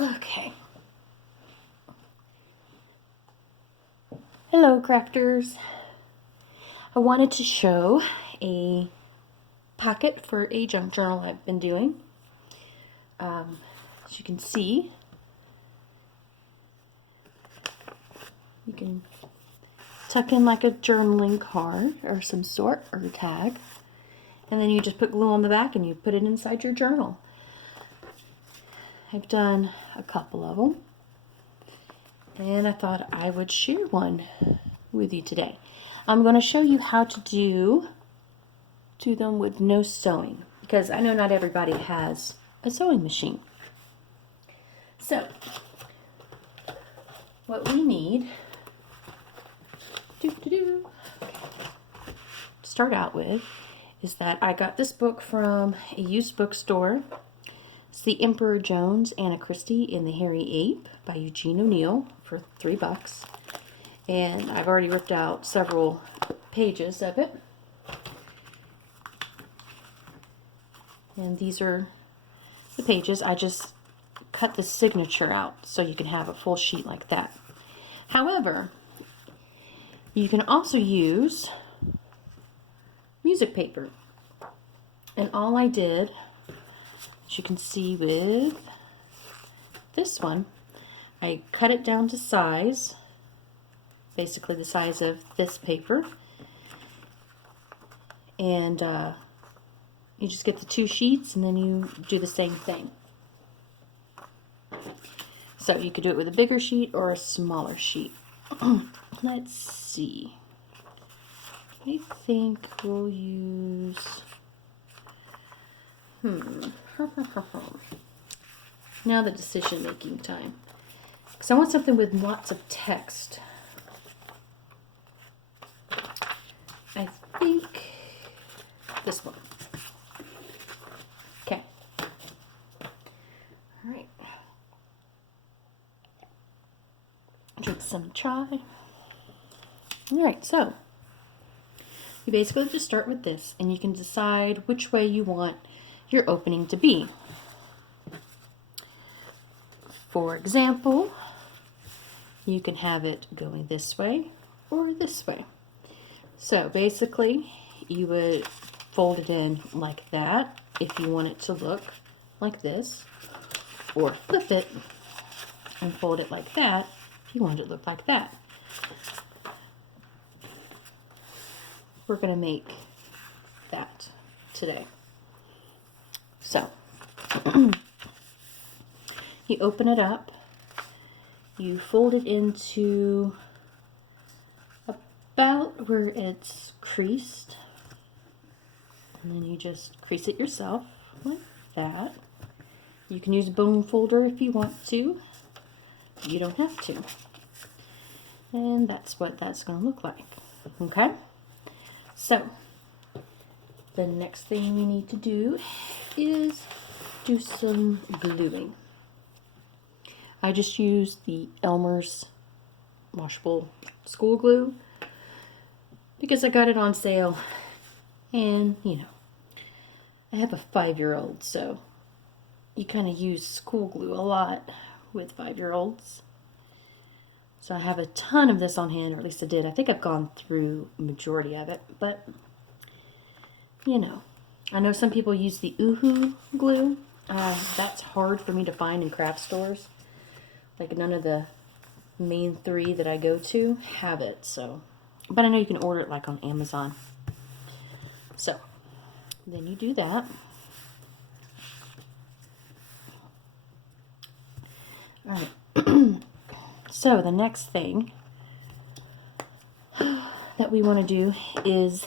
Okay. Hello, crafters. I wanted to show a pocket for a junk journal I've been doing. As you can see, you can tuck in like a journaling card or some sort, or a tag, and then you just put glue on the back and you put it inside your journal. I've done a couple of them, and I thought I would share one with you today. I'm going to show you how to do them with no sewing, because I know not everybody has a sewing machine. So, what we need to start out with is that I got this book from a used bookstore. It's The Emperor Jones, Anna Christie, and the Hairy Ape by Eugene O'Neill for $3. And I've already ripped out several pages of it. And these are the pages. I just cut the signature out so you can have a full sheet like that. However, you can also use music paper. And all I did, as you can see with this one, I cut it down to size, basically the size of this paper. And you just get the two sheets and then you do the same thing. So you could do it with a bigger sheet or a smaller sheet. Let's see. I think we'll use... Now the decision-making time. Because I want something with lots of text. I think this one. Okay. All right. Drink some chai. All right, so you basically just start with this, and you can decide which way you want your opening to be. For example, you can have it going this way or this way. So basically, you would fold it in like that if you want it to look like this, or flip it and fold it like that if you want it to look like that. We're going to make that today. So, you open it up, you fold it into about where it's creased, and then you just crease it yourself like that. You can use a bone folder if you want to. You don't have to. And that's what that's going to look like. Okay? So, the next thing we need to do is do some gluing. I just used the Elmer's washable school glue because I got it on sale, and you know, I have a 5-year-old, so you kind of use school glue a lot with 5-year-olds. So I have a ton of this on hand, or at least I did. I think I've gone through a majority of it, but you know, I know some people use the Uhu glue. That's hard for me to find in craft stores. Like, none of the main 3 that I go to have it, so. But I know you can order it like on Amazon. So, then you do that. Alright. So, the next thing that we want to do is,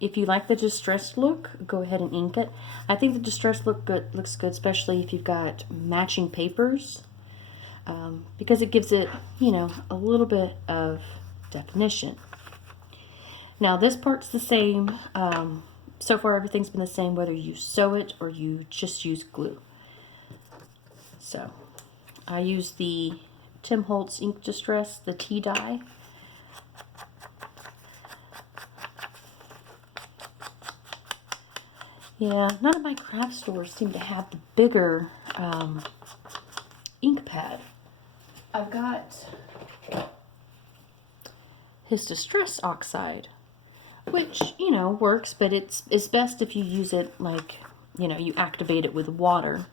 if you like the distressed look, go ahead and ink it. I think the distressed look looks good, especially if you've got matching papers. Because it gives it, you know, a little bit of definition. Now this part's the same. So far everything's been the same whether you sew it or you just use glue. So I use the Tim Holtz Ink Distress, the tea dye. Yeah, none of my craft stores seem to have the bigger ink pad. I've got his Distress Oxide, which, you know, works, but it's best if you use it like, you know, you activate it with water.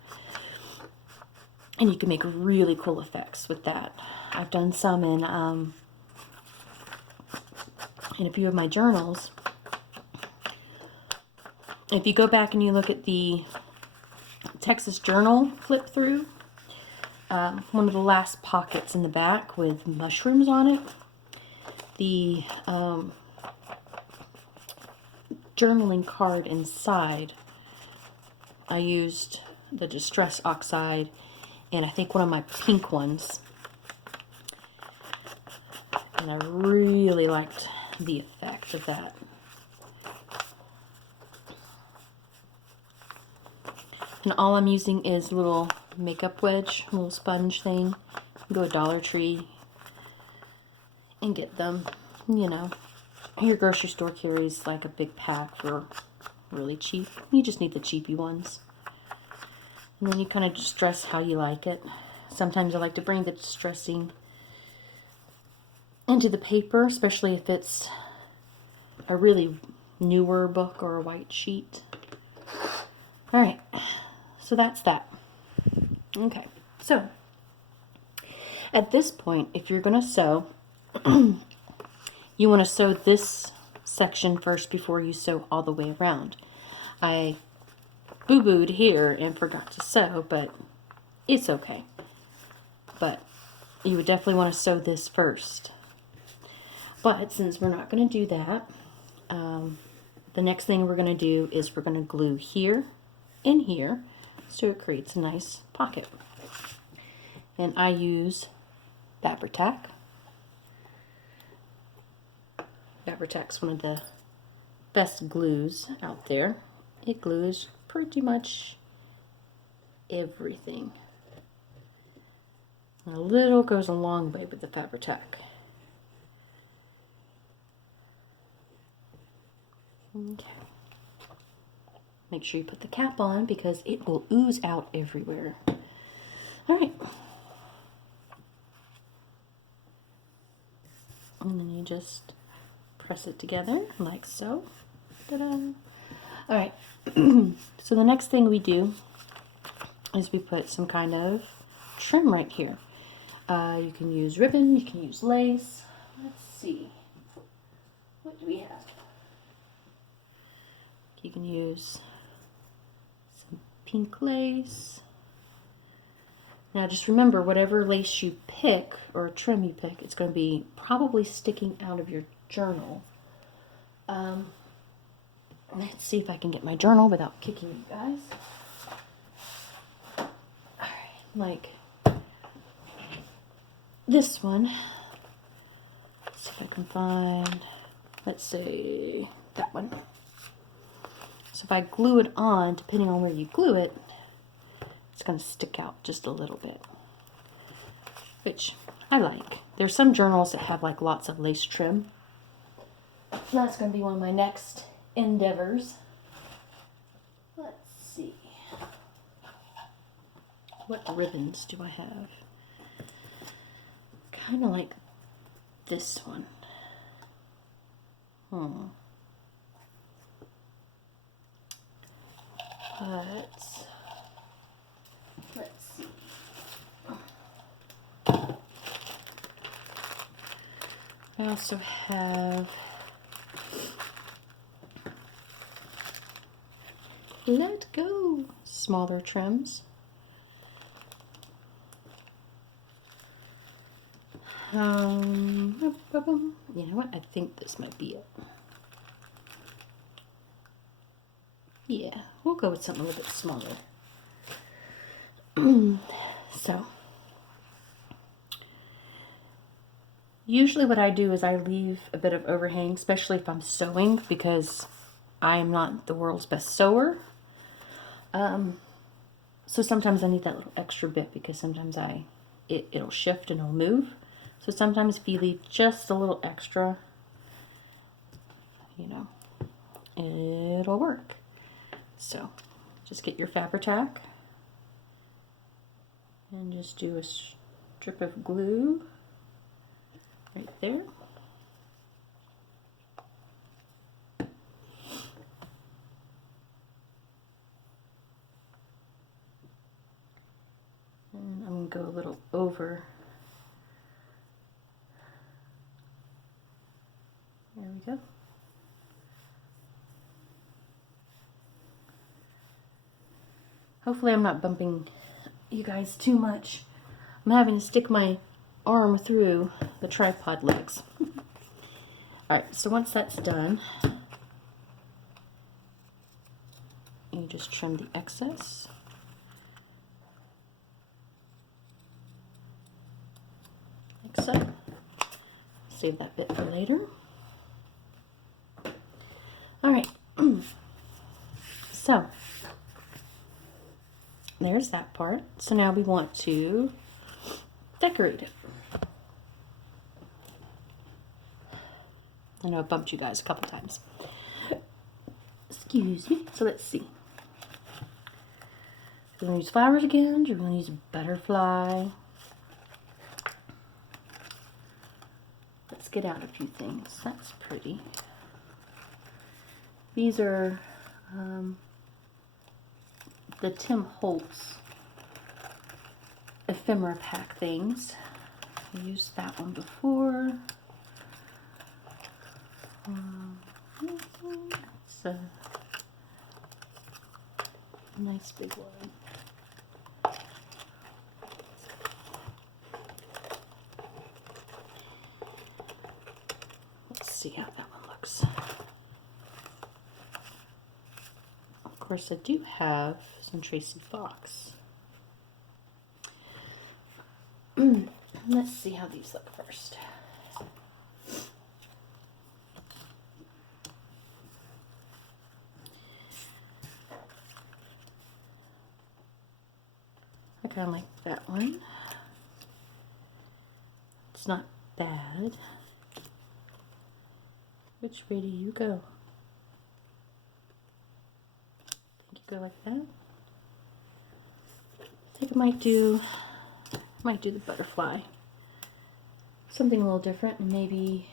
And you can make really cool effects with that. I've done some in a few of my journals. If you go back and you look at the Texas Journal flip through, one of the last pockets in the back with mushrooms on it, the journaling card inside, I used the Distress Oxide and I think one of my pink ones. And I really liked the effect of that. And all I'm using is a little makeup wedge, a little sponge thing. You can go to Dollar Tree and get them, you know. Your grocery store carries like a big pack for really cheap. You just need the cheapy ones. And then you kind of distress how you like it. Sometimes I like to bring the distressing into the paper, especially if it's a really newer book or a white sheet. Alright, so that's that. Okay, so at this point, if you're going to sew, you want to sew this section first before you sew all the way around. I boo-booed here and forgot to sew, but it's okay. But you would definitely want to sew this first. But since we're not going to do that, the next thing we're going to do is we're going to glue here and here so it creates a nice pocket. And I use Fabri-Tac. Fabri-Tac's one of the best glues out there. It glues pretty much everything. A little goes a long way with the Fabri-Tac. Okay. Make sure you put the cap on because it will ooze out everywhere. Alright. And then you just press it together like so. Ta-da! Alright. So the next thing we do is we put some kind of trim right here. You can use ribbon, you can use lace. Let's see. What do we have? You can use some pink lace. Now just remember, whatever lace you pick or trim you pick, it's going to be probably sticking out of your journal. Let's see if I can get my journal without kicking you guys. Alright, like this one. Let's see if I can find, let's say, that one. So if I glue it on, depending on where you glue it, it's going to stick out just a little bit, which I like. There's some journals that have like lots of lace trim. That's going to be one of my next endeavors. Let's see. What ribbons do I have? Kind of like this one. But let's see. I also have Let Go smaller trims. You know what? I think this might be it. Yeah, we'll go with something a little bit smaller. So, usually what I do is I leave a bit of overhang, especially if I'm sewing, because I'm not the world's best sewer. So sometimes I need that little extra bit because sometimes it'll shift and it'll move. So sometimes if you leave just a little extra, you know, it'll work. So just get your Fabri-Tac And just do a strip of glue right there. And I'm going to go a little over. There we go. Hopefully I'm not bumping you guys too much. I'm having to stick my arm through the tripod legs. Alright, so once that's done, you just trim the excess. Like so. Save that bit for later. Alright, so there's that part. So now we want to decorate it. I know I bumped you guys a couple times. Excuse me. So let's see. Do we want to use flowers again? Do we want to use a butterfly? Let's get out a few things. That's pretty. These are the Tim Holtz ephemera pack things. I used that one before. It's a nice big one. Let's see how that one looks. Of course, I do have some Tracy Fox. Let's see how these look first. I kind of like that one. It's not bad. Which way do you go? Think you go like that? I think I might do the butterfly. Something a little different, and maybe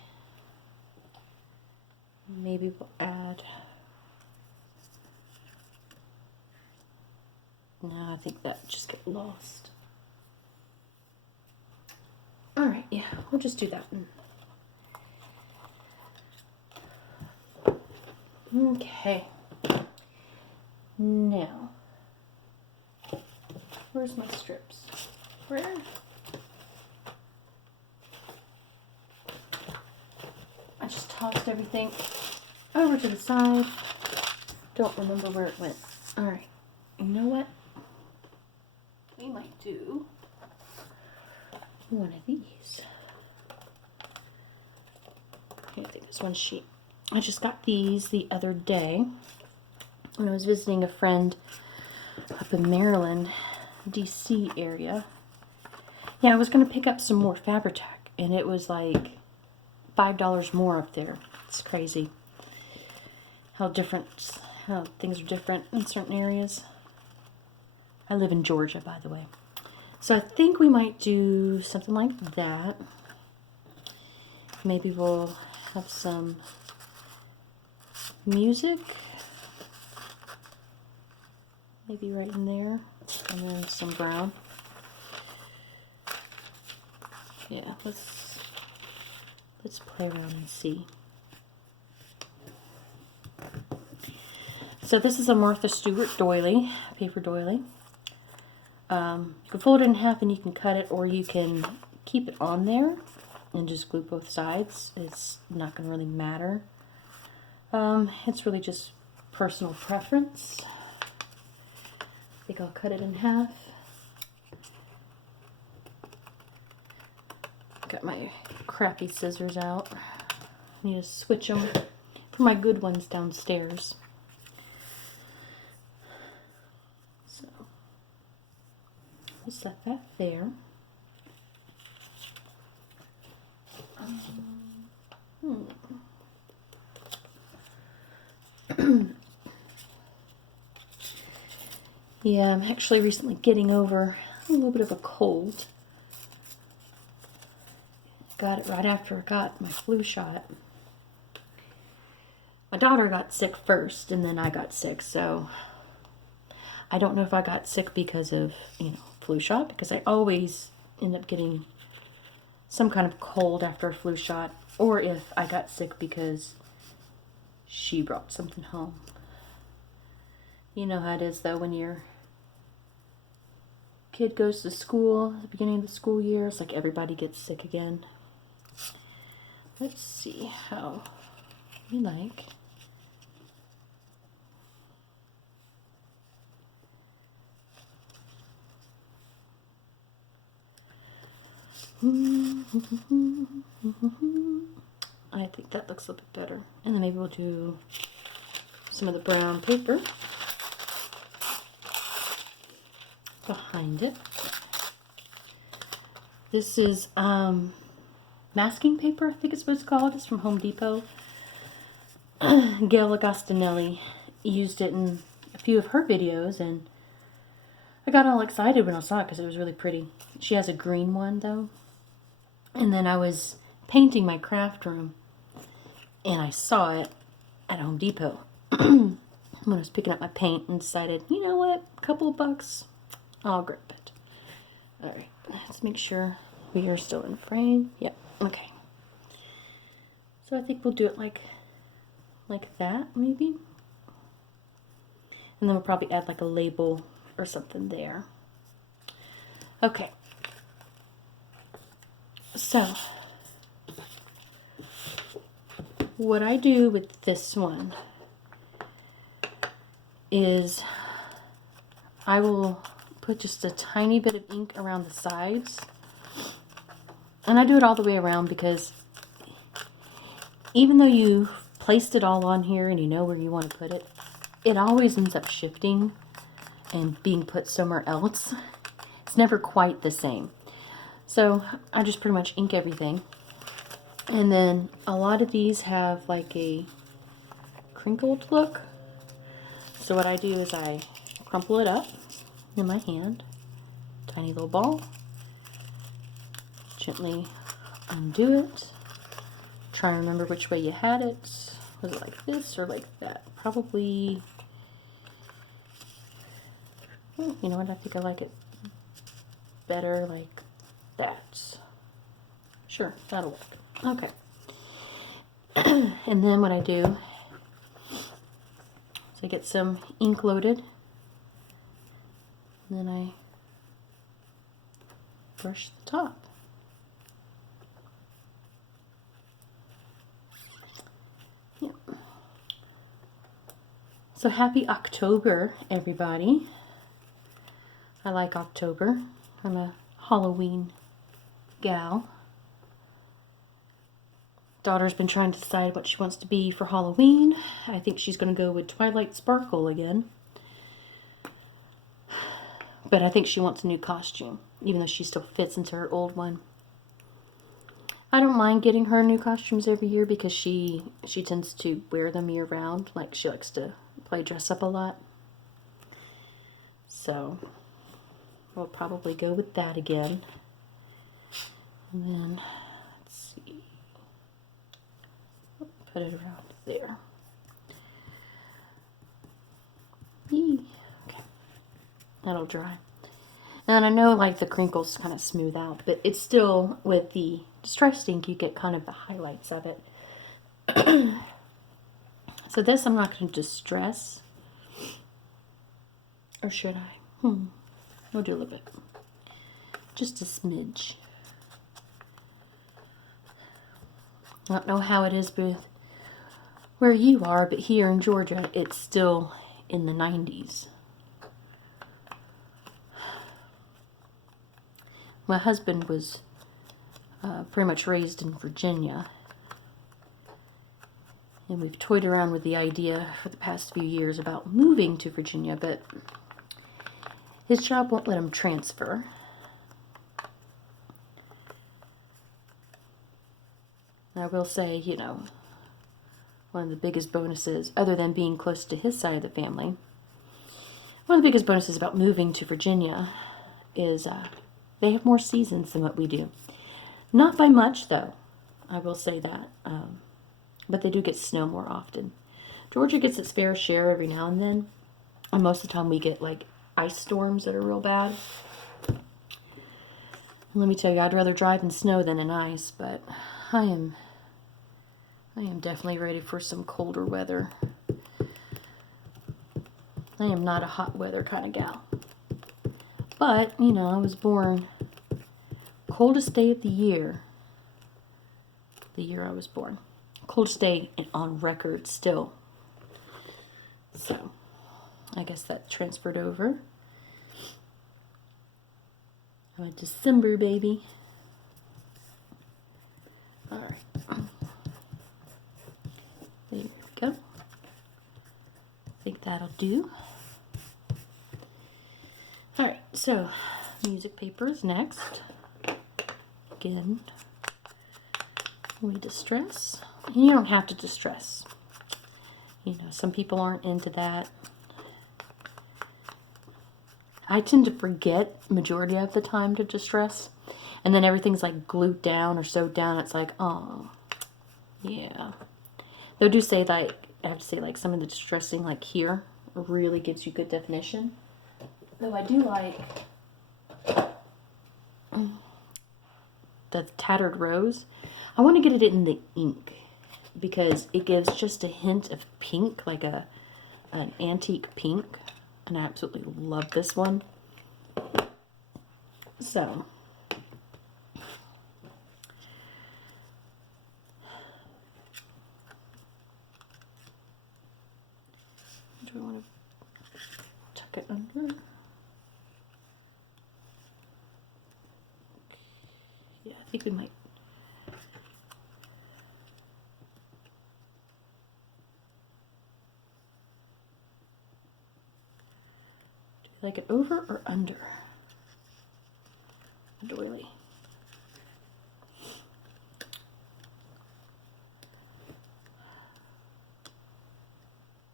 we'll add. No, I think that just get lost. All right, yeah, we'll just do that one. Okay. Now, where's my strips? Where? I just tossed everything over to the side. Don't remember where it went. All right. You know what? We might do one of these. Here, I think this one sheet. I just got these the other day when I was visiting a friend up in Maryland, DC area. Yeah, I was going to pick up some more Fabri-Tac, and it was like $5 more up there. It's crazy how things are different in certain areas. I live in Georgia, by the way. So I think we might do something like that. Maybe we'll have some music. Maybe right in there. And then some brown. Yeah, let's play around and see. So this is a Martha Stewart doily, paper doily. You can fold it in half and you can cut it, or you can keep it on there and just glue both sides. It's not going to really matter. It's really just personal preference. I think I'll cut it in half. Got my crappy scissors out. I need to switch them for my good ones downstairs. So, we'll set that there. Yeah, I'm actually recently getting over a little bit of a cold. Got it right after I got my flu shot. My daughter got sick first, and then I got sick, so I don't know if I got sick because of, flu shot, because I always end up getting some kind of cold after a flu shot, or if I got sick because she brought something home. You know how it is, though, when your kid goes to school at the beginning of the school year, it's like everybody gets sick again. Let's see how we like. I think that looks a bit better. And then maybe we'll do some of the brown paper behind it. This is masking paper, I think it's what it's called. It's from Home Depot. Gail Agostinelli used it in a few of her videos, and I got all excited when I saw it because it was really pretty. She has a green one, though. And then I was painting my craft room, and I saw it at Home Depot when I was picking up my paint, and decided, you know what, a couple of bucks, I'll grab it. All right, let's make sure we are still in frame. Yep, okay. So I think we'll do it like that, maybe. And then we'll probably add like a label or something there. Okay. So, what I do with this one is I will put just a tiny bit of ink around the sides. And I do it all the way around because even though you placed it all on here and you know where you want to put it, it always ends up shifting and being put somewhere else. It's never quite the same. So I just pretty much ink everything. And then a lot of these have like a crinkled look. So what I do is I crumple it up in my hand, tiny little ball, gently undo it, try and remember which way you had it. Was it like this or like that? Probably, you know what, I think I like it better like that. Sure, that'll work. Okay. And then what I do is I get some ink loaded, and then I brush the top. Yep. So happy October, everybody. I like October. I'm a Halloween gal. Daughter's been trying to decide what she wants to be for Halloween. I think she's going to go with Twilight Sparkle again. But I think she wants a new costume, even though she still fits into her old one. I don't mind getting her new costumes every year because she tends to wear them year round. Like, she likes to play dress up a lot. So we'll probably go with that again. And then, let's see. Put it around there. Yee. Okay. That'll dry. And I know like the crinkles kind of smooth out, but it's still, with the distressed ink, you get kind of the highlights of it. So this I'm not going to distress. Or should I? We'll do a little bit. Just a smidge. I don't know how it is with where you are, but here in Georgia, it's still in the 90s. My husband was pretty much raised in Virginia, and we've toyed around with the idea for the past few years about moving to Virginia, but his job won't let him transfer. I will say, you know, one of the biggest bonuses, other than being close to his side of the family, one of the biggest bonuses about moving to Virginia is they have more seasons than what we do. Not by much, though. I will say that. But they do get snow more often. Georgia gets its fair share every now and then. And most of the time we get like ice storms that are real bad. Let me tell you, I'd rather drive in snow than in ice, but I am definitely ready for some colder weather. I am not a hot weather kind of gal. But, you know, I was born coldest day of the year I was born. Coldest day on record still. So, I guess that transferred over. I'm a December baby. Alright. There we go. I think that'll do. Alright, so music papers next. Again, we distress. And you don't have to distress. You know, some people aren't into that. I tend to forget majority of the time to distress. And then everything's like glued down or sewed down. It's like, oh, yeah. They do say like, I have to say like some of the distressing like here really gives you good definition. Though I do like the tattered rose. I want to get it in the ink because it gives just a hint of pink, like an antique pink. And I absolutely love this one. So, do I want to tuck it under? Yeah, I think we might. Do you like it over or under the doily?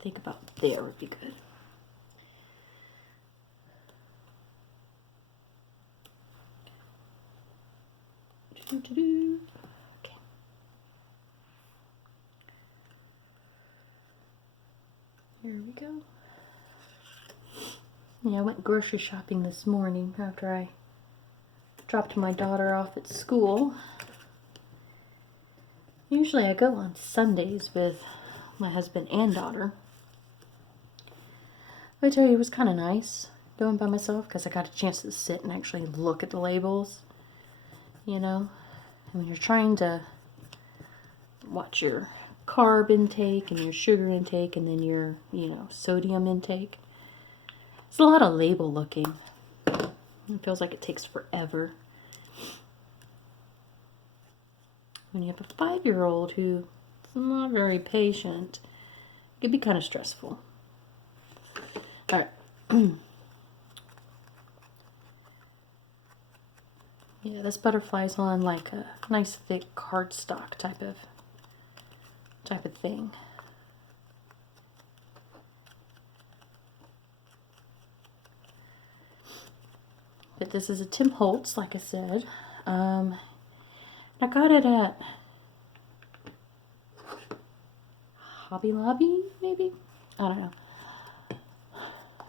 Think about there would be good. Okay. Here we go. Yeah, I went grocery shopping this morning after I dropped my daughter off at school. Usually I go on Sundays with my husband and daughter. I tell you, it was kind of nice going by myself because I got a chance to sit and actually look at the labels. You know, and when you're trying to watch your carb intake and your sugar intake and then your, you know, sodium intake, it's a lot of label looking. It feels like it takes forever. When you have a 5-year-old who's not very patient, it can be kind of stressful. All right. Yeah, this butterfly's on like a nice thick cardstock type of thing. But this is a Tim Holtz, like I said. I got it at Hobby Lobby, maybe? I don't know.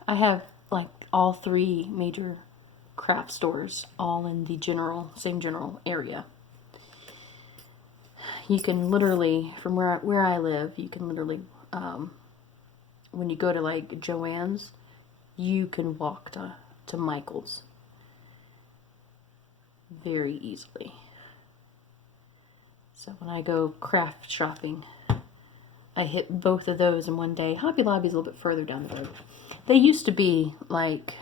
I have like all 3 major craft stores all in the same general area. You can literally, from where I live, you can literally, when you go to like Joann's, you can walk to Michael's very easily. So when I go craft shopping, I hit both of those in one day. Hobby Lobby's a little bit further down the road. They used to be like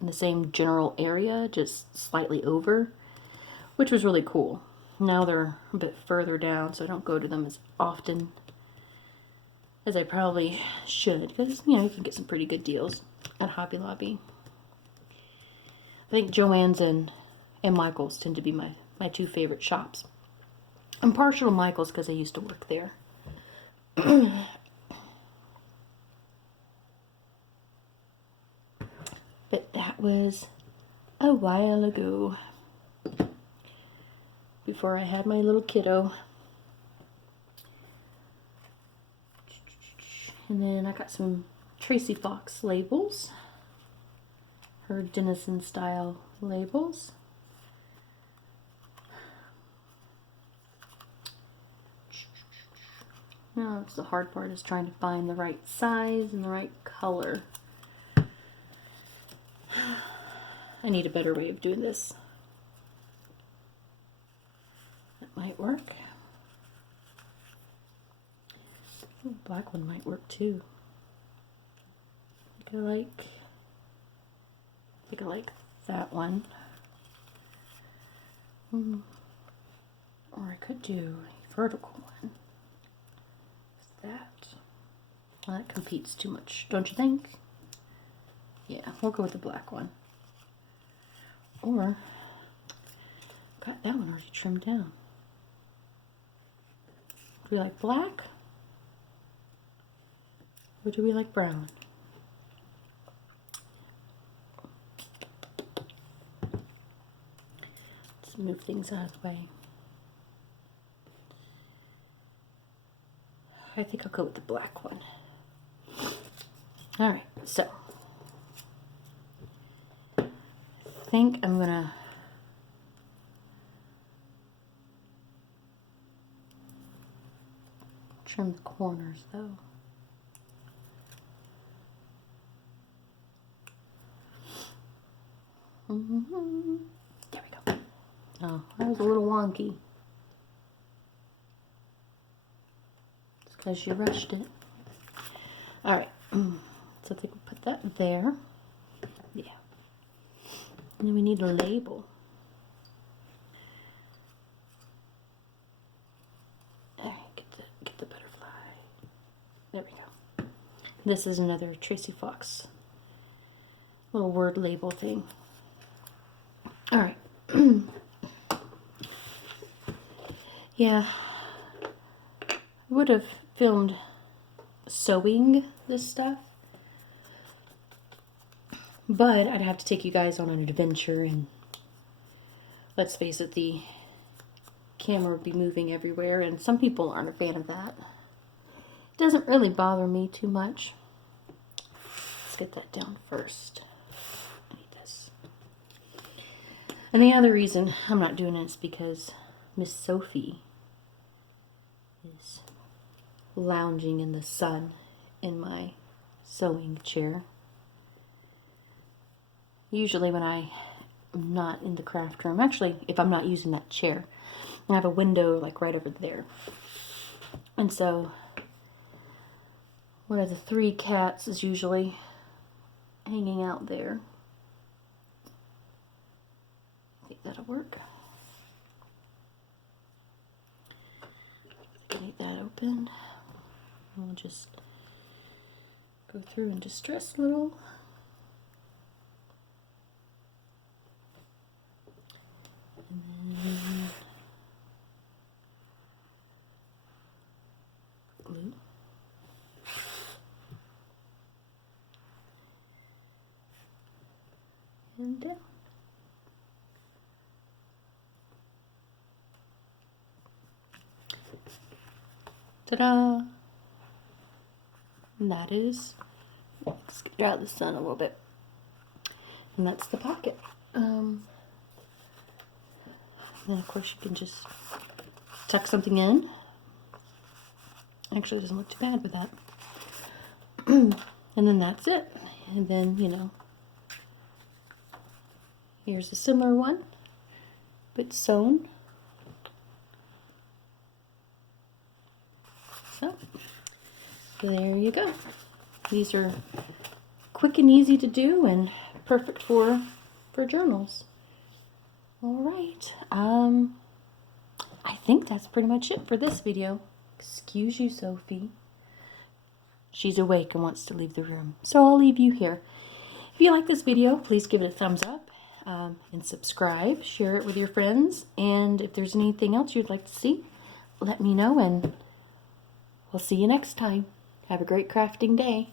in the same general area, just slightly over, which was really cool. Now they're a bit further down, so I don't go to them as often as I probably should, because, you know, you can get some pretty good deals at Hobby Lobby. I think Joann's and Michael's tend to be my 2 favorite shops. I'm partial to Michael's because I used to work there. But that was a while ago, before I had my little kiddo. And then I got some Tracy Fox labels, her Denizen style labels. Now that's the hard part, is trying to find the right size and the right color. I need a better way of doing this. That might work. Ooh, black one might work too. I think I like that one. Or I could do a vertical one. That. Well, that competes too much, don't you think? Yeah, we'll go with the black one. Or, got that one already trimmed down. Do we like black? Or do we like brown? Let's move things out of the way. I think I'll go with the black one. Alright, so I think I'm gonna trim the corners though. There we go. Oh, that was a little wonky. It's because you rushed it. Alright, so I think we'll put that there. Yeah. And then we need a label. Alright, get the butterfly. There we go. This is another Tracy Fox little word label thing. Alright. Yeah. I would have filmed sewing this stuff, but I'd have to take you guys on an adventure, and let's face it, the camera would be moving everywhere, and some people aren't a fan of that. It doesn't really bother me too much. Let's get that down first. I need this. And the other reason I'm not doing it is because Miss Sophie is lounging in the sun in my sewing chair. Usually when I'm not in the craft room, actually if I'm not using that chair, I have a window like right over there. And so one of the 3 cats is usually hanging out there. I think that'll work. Get that open. We'll just go through and distress a little. And then glue. And down. Ta-da! And that is, let's get out of the sun a little bit. And that's the pocket. And then of course you can just tuck something in. Actually, it doesn't look too bad with that. And then that's it. And then, you know, here's a similar one, but sewn. So, there you go. These are quick and easy to do and perfect for journals. Alright, I think that's pretty much it for this video. Excuse you, Sophie. She's awake and wants to leave the room, so I'll leave you here. If you like this video, please give it a thumbs up and subscribe. Share it with your friends, and if there's anything else you'd like to see, let me know, and we'll see you next time. Have a great crafting day.